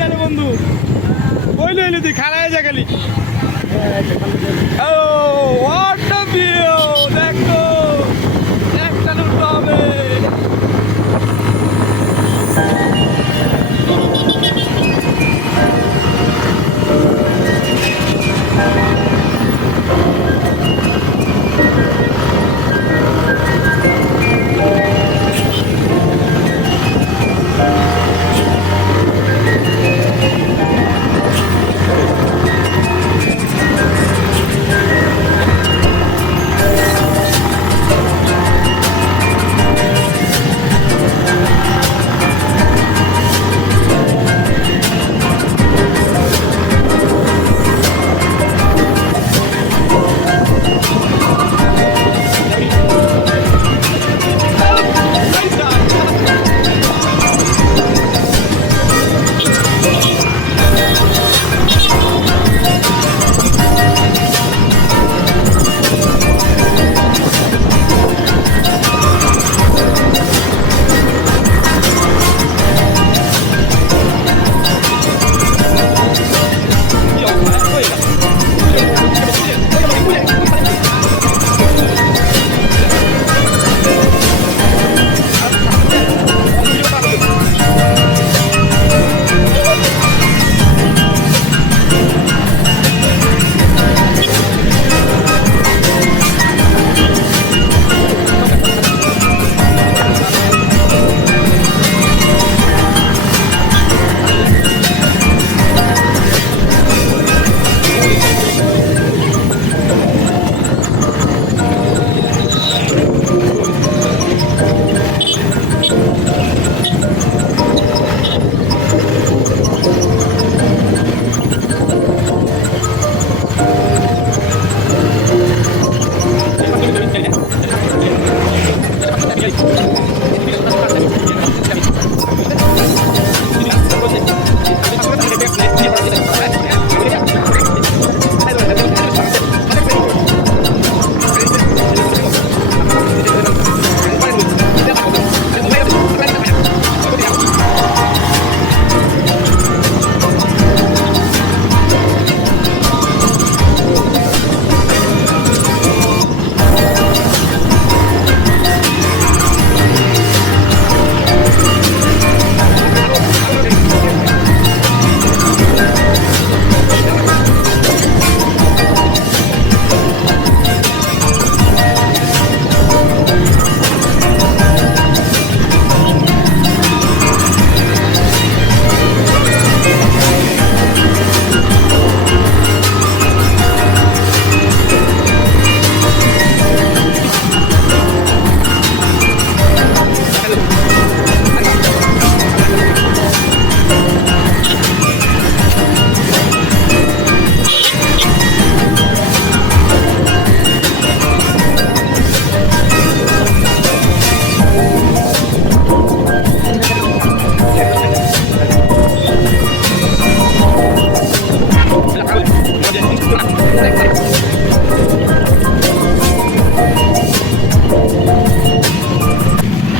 জানে বন্ধু কইলে এলি তুই খাড়ায় যা খালি ও হোয়াট দ্য ভিউ দেখো একটা লুটো হবে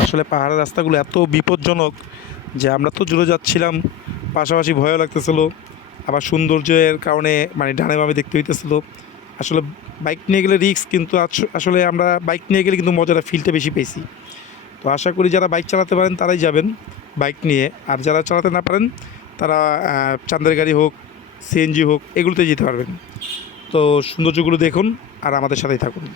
আসলে পাহাড়ের রাস্তাগুলো এত বিপজ্জনক যে আমরা তো জুড়ে যাচ্ছিলাম, পাশাপাশি ভয়ও লাগতেছিল, আবার সৌন্দর্যের কারণে মানে ডানে বামে দেখতে হইতেছিল। আসলে বাইক নিয়ে গেলে রিস্ক, কিন্তু আসলে আমরা বাইক নিয়ে গেলে কিন্তু মজাটা ফিলটা বেশি পেয়েছি। তো আশা করি যারা বাইক চালাতে পারেন তারাই যাবেন বাইক নিয়ে, আর যারা চালাতে না পারেন তারা চাঁদের গাড়ি হোক, সিএনজি হোক, এগুলোতে যেতে পারবেন। তো সৌন্দর্যগুলো দেখুন আর আমাদের সাথেই থাকুন।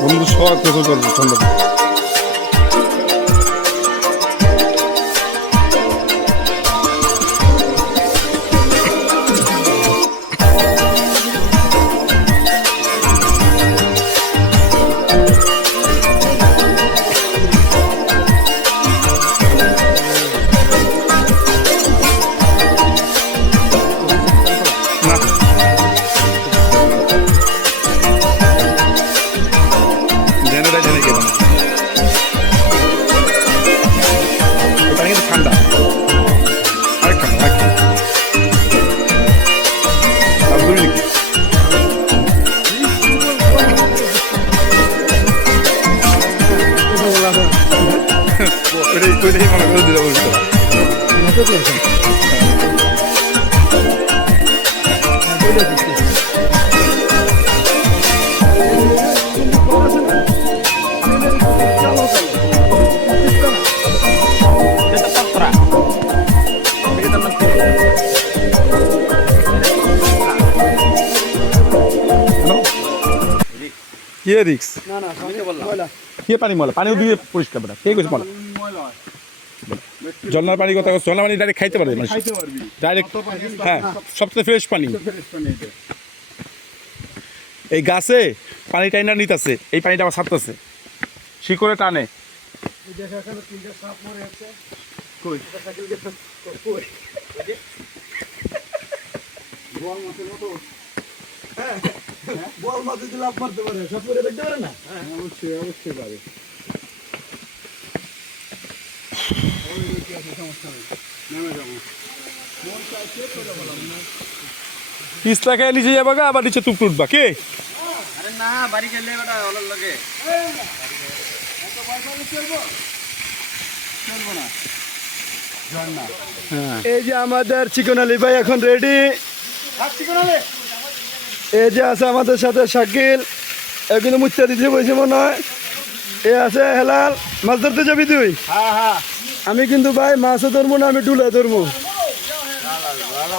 বন্ধু সব গোসল করবো ঠান্ডা ঠান্ডা অনেক ঠান্ডা ওইটাই মনে করে দিতে বলছিল কে রিক্স কে পানি ময়লা পানিও দিয়ে পরিষ্কার বেটা কে কইছে ময়লা জলনার পানি কথা জলনার পানি ডাইরেক্ট খাইতে পারে মানে ডাইরেক্ট হ্যাঁ সবচেয়ে ফ্রেশ পানি এই গাছে পানি টাইনা নিতেছে এই পানিটা আবার ছাড়তেছে শিকড়ে টানে বল মাঝে দিলে লাভ মারতে পারে সব করে দেখতে পারে না অবশ্যই অবশ্যই পারে পিছলা খেয়ে নিচে যাবা গা আবার নিচে তুপ টুটবা কে আরে না বাড়ি গেলে বেটা অলর লাগে এই যে আমাদের চিকন আলী ভাই এখন রেডি এই যে আছে আমাদের সাথে শাকিল এগুলো মুচতে দিতে বলছে মনে হয় এ আছে হেলাল মাছ ধরতে যাবি তুই আমি কিন্তু ভাই মাছও ধরবো না আমি ডুলে ধরবো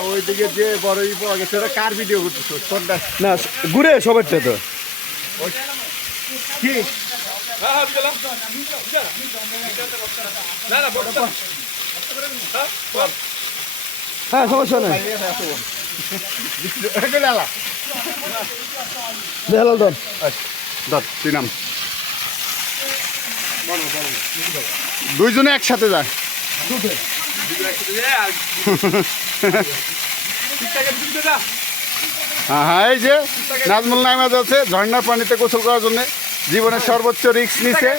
ওইদিকে যে বড় পাওয়া গেছে ওটা কার ভিডিও করতেছো তোরটা না ঘুরে সবারটা তো কি হ্যাঁ সমস্যা নাই হেলাল ধর তুই নাম দুইজনে একসাথে যায় হ্যাঁ এই যে নাজমুল নাইমাজ আছে ঝর্ণার পানিতে গোসল করার জন্য জীবনের সর্বোচ্চ রিস্ক নিছে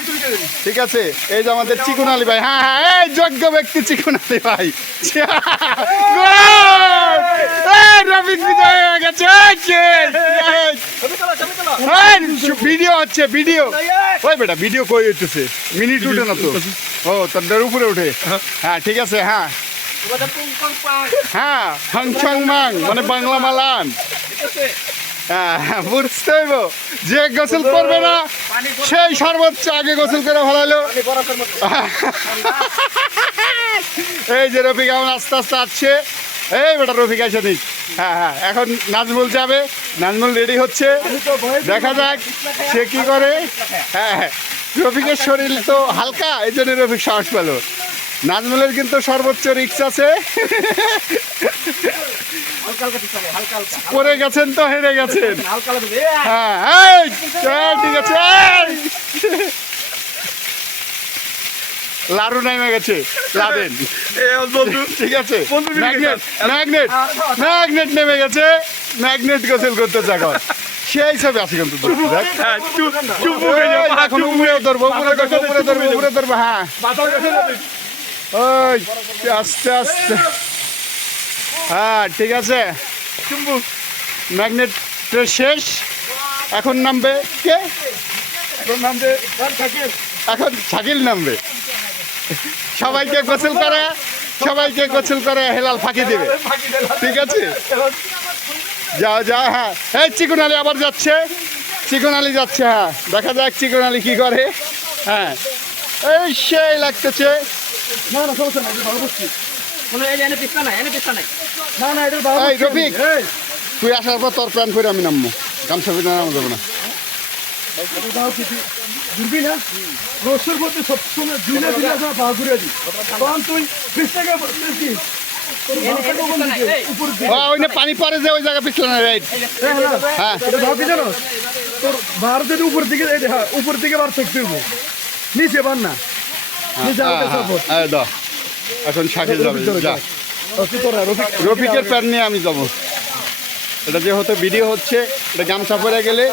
ঠিক আছে এই যে আমাদের চিকুন আলী ভাই হ্যাঁ হ্যাঁ এই যোগ্য ব্যক্তি চিকুন আলী ভাই রফিক বিজয় হয়ে গেছে ভিডিও হচ্ছে ভিডিও ওই বেটা ভিডিও কই হইতেছে মিনিট উঠে না তো ও তার উপরে উঠে হ্যাঁ ঠিক আছে হ্যাঁ হ্যাঁ ফাংশন মাং মানে বাংলা মালান হ্যাঁ বুঝতে হইব যে গোসল করবে না সেই সর্বোচ্চ আগে গোসল করে ভালো এই যে রফিক এখন আস্তে আস্তে আসছে এই বেটা রফিক আসে দিক হ্যাঁ হ্যাঁ এখন নাজমুল যাবে নাজমুল রেডি হচ্ছে দেখা যাক সে কি করে হ্যাঁ রফিকের শরীর তো হালকা এই জন্য রফিক সাহস পেল নাজমুলের কিন্তু সর্বোচ্চ রিক্স আছে পরে গেছেন তো হেরে গেছেন হ্যাঁ ঠিক আছে লাড়ু নেমে গেছে লাদেন ঠিক আছে ম্যাগনেট ম্যাগনেট ম্যাগনেট নেমে গেছে ম্যাগনেট গোসল করতে এখন সেই সব আছে কিন্তু এখন উপরে ধরবো উপরে ধরবো হ্যাঁ ওই আস্তে আস্তে হ্যাঁ ঠিক আছে ম্যাগনেট শেষ এখন নামবে কে নামবে এখন শাকিল নামবে সবাইকে গোসল করে হেলাল ফাঁকি দেবে ঠিক আছে যাও যাও হ্যাঁ এই চিকন আলী আবার যাচ্ছে চিকন আলী যাচ্ছে হ্যাঁ দেখা যাক চিকন আলী কি করে হ্যাঁ এই সেই লাগতেছে রফিক তুই আসার পর তোর প্ল্যান করে আমি নামবো গামছা বিনা নামা যাবে না। ঘুরবি না রসের মধ্যে সবসময় দিনে দিনে পা ঘুরে দিই তখন তুই 20 টাকা বেশি উপর ওই না পানি পরে যে ওই জায়গা পিছলে না, রাইট। হ্যাঁ এটা ভাবি জানো তোর বার যদি উপর দিকে উপর দিকে বার থাকতে হইব নিচে বার না নিচে হালকা সাপোর্ট দাও। এখন শাকিল যাবে, যা। কি তোরা রফিক রফিকের প্যান্ট নিয়ে আমি যাবো। এটা যেহেতু ভিডিও হচ্ছে, এটা গামছা পরে গেলে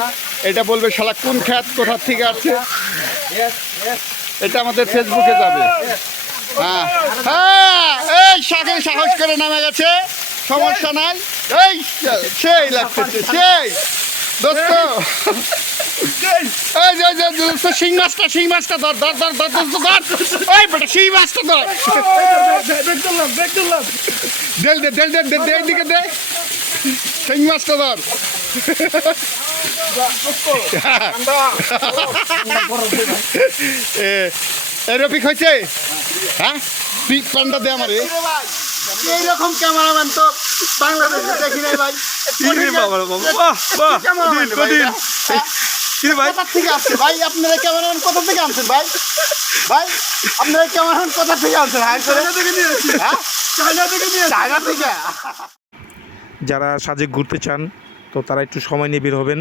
এটা বলবে শালা কোন খ্যাত কোথার থেকে আসছে, এটা আমাদের ফেসবুকে যাবে। হ্যাঁ হ্যাঁ, এই শাকিল সাহস করে নামে গেছে, সমস্যা নাই। এই সেই লাগতেছে, সেই দোস্ত, এই যে দোস্ত, শিং মাছটা ধর ধর ধর ধর দোস্ত ধর, এই বেটা শিং মাছটা ধর, ব্রেক দিলাম দেল দে দেল দে দে এইদিকে দে, শিং মাছটা ধর। এই রফিক হয়েছে, হ্যাঁ তুই প্যান্টটা দে আমারে। এইরকম ক্যামেরাম্যান তো বাংলাদেশে দেখি নাই ভাই। কোথা থেকে আসছে ভাই? আপনারা ক্যামেরাম্যান কোথা থেকে আনছেন ভাই? ভাই আপনারা ক্যামেরাম্যান কোথা থেকে আনছেন? চায়না থেকে নিয়েছি। হ্যাঁ চায়না থেকে। যারা সাজেক ঘুরতে চান তো তারা একটু সময় নিয়ে বের হবেন।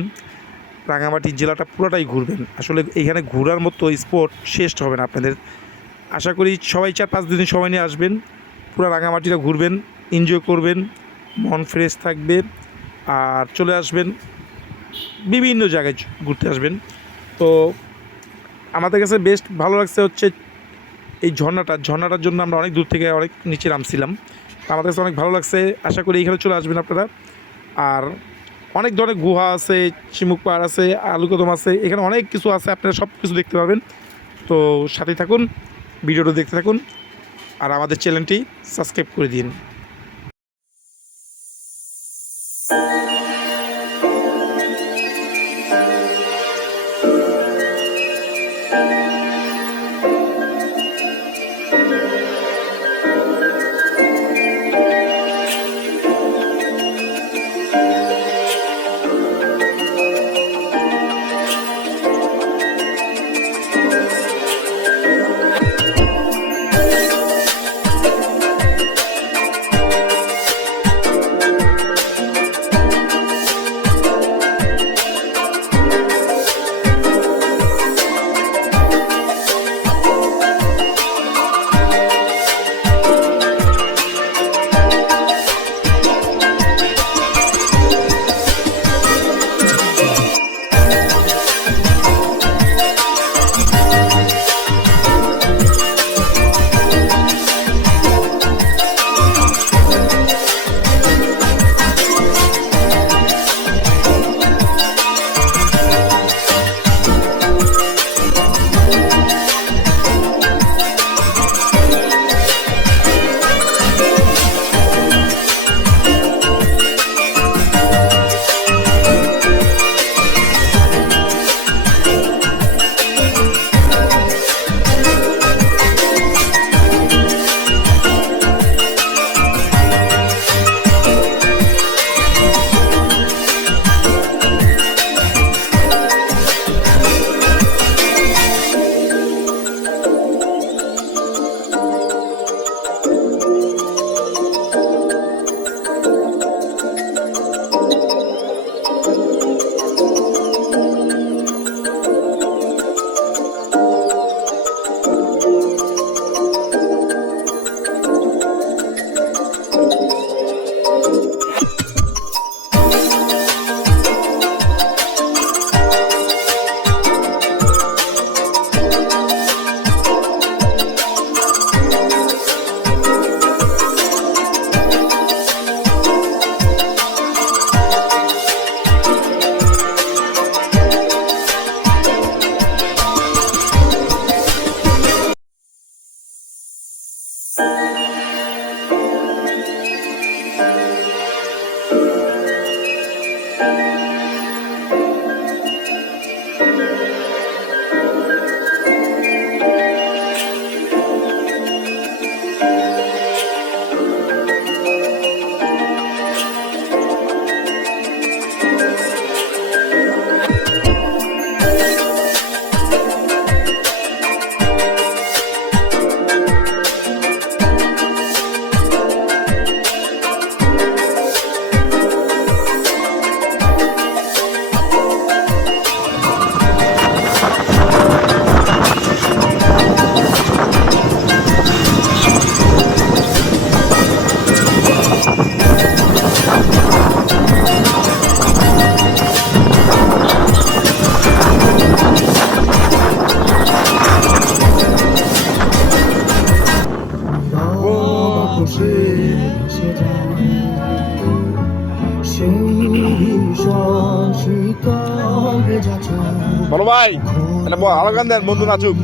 রাঙামাটি জেলাটা পুরোটাই ঘুরবেন। আসলে এইখানে ঘোরার মতো স্পট শেষ হবে না আপনাদের। আশা করি সবাই 4-5 দিন সময় নিয়ে আসবেন, পুরো রাঙামাটিটা ঘুরবেন, এনজয় করবেন, মন ফ্রেশ থাকবে, আর চলে আসবেন বিভিন্ন জায়গায় ঘুরতে আসবেন। তো আমাদের কাছে বেস্ট ভালো লাগছে হচ্ছে এই ঝর্ণাটার জন্য আমরা অনেক দূর থেকে অনেক নিচে নামছিলাম, তো আমাদের কাছে অনেক ভালো লাগছে। আশা করি এইখানে চলে আসবেন আপনারা। আর অনেক ধরনের গুহা আছে, চিমুক পাহাড় আছে, আলুকদম আছে, এখানে অনেক কিছু আছে, আপনারা সব কিছু দেখতে পাবেন। তো সাথে থাকুন, ভিডিওটা দেখতে থাকুন, আর আমাদের চ্যানেলটি সাবস্ক্রাইব করে দিন। মুছে যায় সেই ভীষণ শীতল ভেজা চোখ বলো ভাই এটা ভালো গান দেন বন্ধু নাচুক